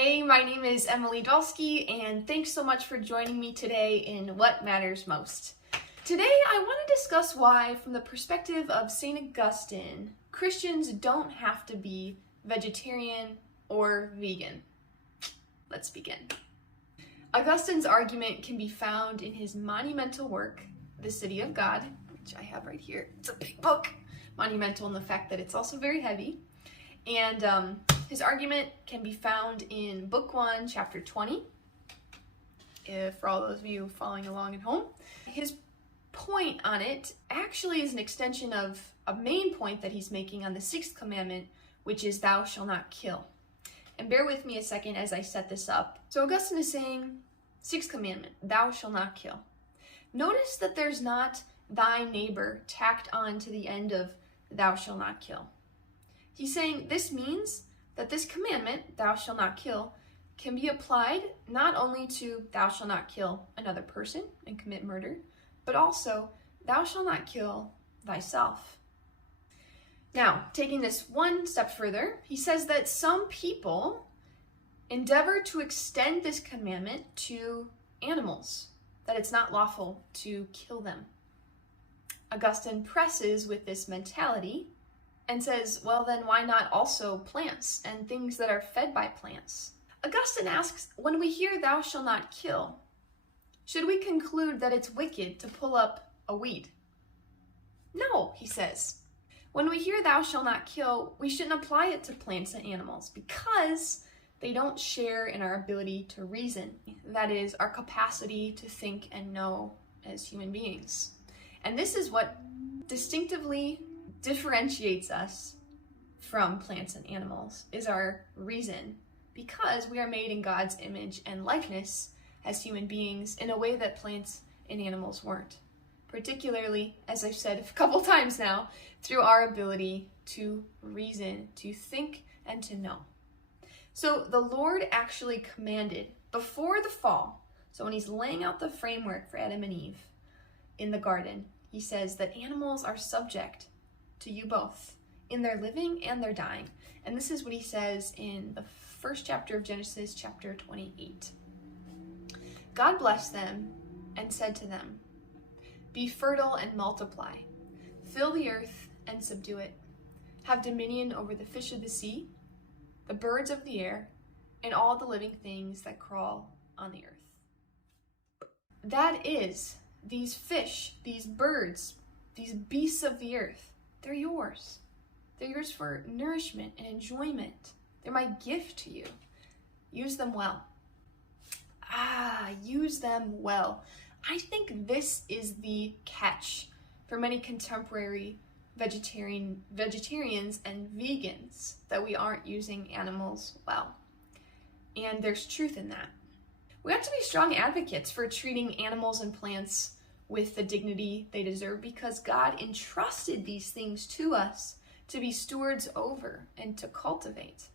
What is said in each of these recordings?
Hey, my name is Emily Dolsky, and thanks so much for joining me today in What Matters Most. Today, I want to discuss why, from the perspective of St. Augustine, Christians don't have to be vegetarian or vegan. Let's begin. Augustine's argument can be found in his monumental work, The City of God, which I have right here. It's a big book, monumental in the fact that it's also very heavy. And his argument can be found in Book 1, Chapter 20, for all those of you following along at home. His point on it actually is an extension of a main point that he's making on the 6th commandment, which is thou shalt not kill. And bear with me a second as I set this up. So Augustine is saying, 6th commandment, thou shalt not kill. Notice that there's not thy neighbor tacked on to the end of thou shalt not kill. He's saying this means that this commandment, thou shalt not kill, can be applied not only to thou shalt not kill another person and commit murder, but also thou shalt not kill thyself. Now, taking this one step further, he says that some people endeavor to extend this commandment to animals, that it's not lawful to kill them. Augustine presses with this mentality and says, well, then why not also plants and things that are fed by plants? Augustine asks, when we hear thou shalt not kill, should we conclude that it's wicked to pull up a weed? No, he says. When we hear thou shalt not kill, we shouldn't apply it to plants and animals because they don't share in our ability to reason. That is, our capacity to think and know as human beings. And this is what distinctively differentiates us from plants and animals, is our reason, because we are made in God's image and likeness as human beings in a way that plants and animals weren't. Particularly, as I've said a couple times now, through our ability to reason, to think, and to know. So the Lord actually commanded before the fall, so when he's laying out the framework for Adam and Eve in the garden, he says that animals are subject to you both in their living and their dying. And this is what he says in the first chapter of Genesis, chapter 28. God blessed them and said to them, be fertile and multiply, fill the earth and subdue it, have dominion over the fish of the sea, the birds of the air, and all the living things that crawl on the earth. That is, these fish, these birds, these beasts of the earth, they're yours. They're yours for nourishment and enjoyment. They're my gift to you. Use them well. Use them well. I think this is the catch for many contemporary vegetarians and vegans, that we aren't using animals well. And there's truth in that. We have to be strong advocates for treating animals and plants with the dignity they deserve, because God entrusted these things to us to be stewards over and to cultivate.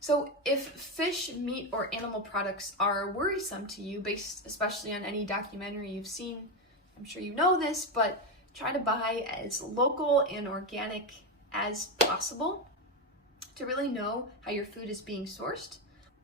So if fish, meat, or animal products are worrisome to you, based especially on any documentary you've seen, I'm sure you know this, but try to buy as local and organic as possible to really know how your food is being sourced.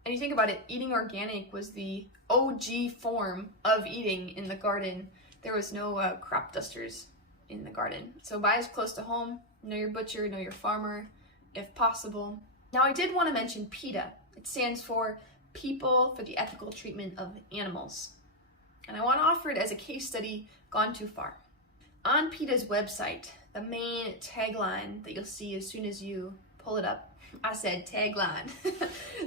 And you think about it, eating organic was the OG form of eating in the garden. There was no crop dusters in the garden. So buy as close to home, know your butcher, know your farmer, if possible. Now I did want to mention PETA. It stands for People for the Ethical Treatment of Animals. And I want to offer it as a case study gone too far. On PETA's website, the main tagline that you'll see as soon as you pull it up, I said tagline.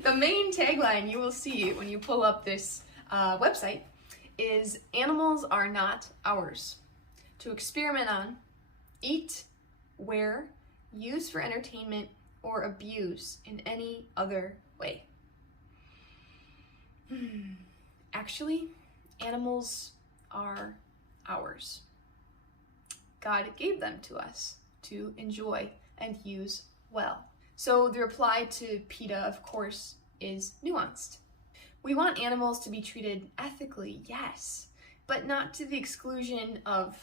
The main tagline you will see when you pull up this website is animals are not ours, to experiment on, eat, wear, use for entertainment, or abuse in any other way. Actually, animals are ours. God gave them to us to enjoy and use well. So the reply to PETA, of course, is nuanced. We want animals to be treated ethically, yes, but not to the exclusion of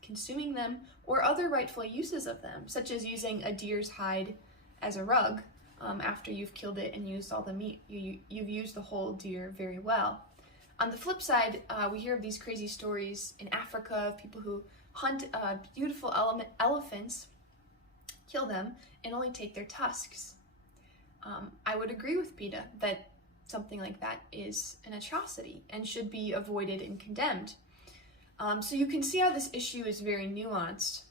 consuming them or other rightful uses of them, such as using a deer's hide as a rug after you've killed it and used all the meat. You've used the whole deer very well. On the flip side, we hear of these crazy stories in Africa of people who hunt beautiful elephants, kill them, and only take their tusks. I would agree with PETA that something like that is an atrocity and should be avoided and condemned. So you can see how this issue is very nuanced.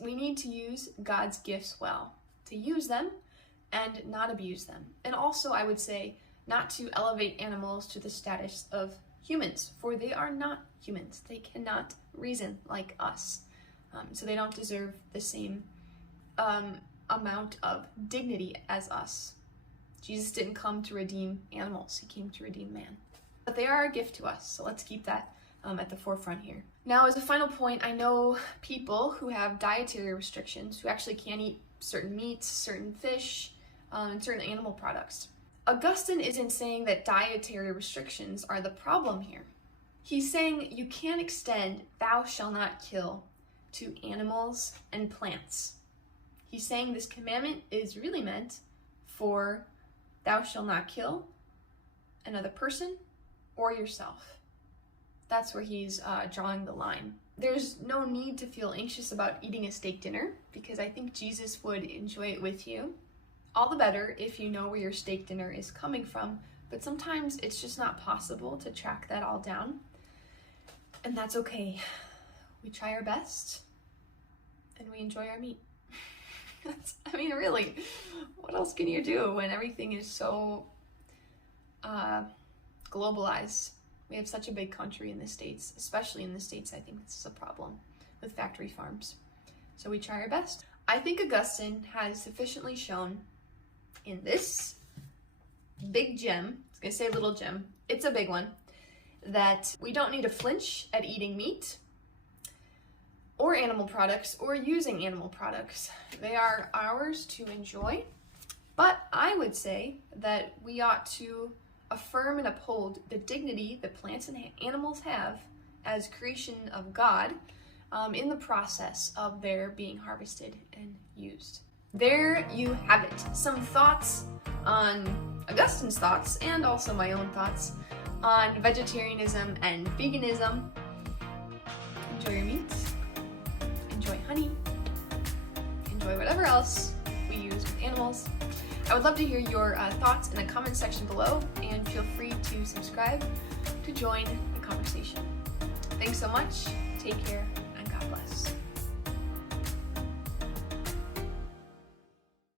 We need to use God's gifts well, to use them and not abuse them. And also, I would say, not to elevate animals to the status of humans, for they are not humans. They cannot reason like us. So they don't deserve the same amount of dignity as us. Jesus didn't come to redeem animals, he came to redeem man. But they are a gift to us, so let's keep that at the forefront here. Now, as a final point, I know people who have dietary restrictions who actually can't eat certain meats, certain fish, and certain animal products. Augustine isn't saying that dietary restrictions are the problem here. He's saying you can't extend "thou shalt not kill" to animals and plants. He's saying this commandment is really meant for "thou shalt not kill" another person or yourself. That's where he's drawing the line. There's no need to feel anxious about eating a steak dinner, because I think Jesus would enjoy it with you. All the better if you know where your steak dinner is coming from, but sometimes it's just not possible to track that all down. And that's okay. We try our best, and we enjoy our meat. Really, what else can you do when everything is so globalized? We have such a big country in the States, especially in the States. I think this is a problem with factory farms. So we try our best. I think Augustine has sufficiently shown in this big gem, I was gonna say little gem, it's a big one, that we don't need to flinch at eating meat or animal products or using animal products. They are ours to enjoy, but I would say that we ought to affirm and uphold the dignity that plants and animals have as creation of God in the process of their being harvested and used. There you have it. Some thoughts on Augustine's thoughts and also my own thoughts on vegetarianism and veganism. Enjoy your meats, enjoy honey, enjoy whatever else we use with animals. I would love to hear your thoughts in the comment section below, and feel free to subscribe to join the conversation. Thanks so much, take care, and God bless.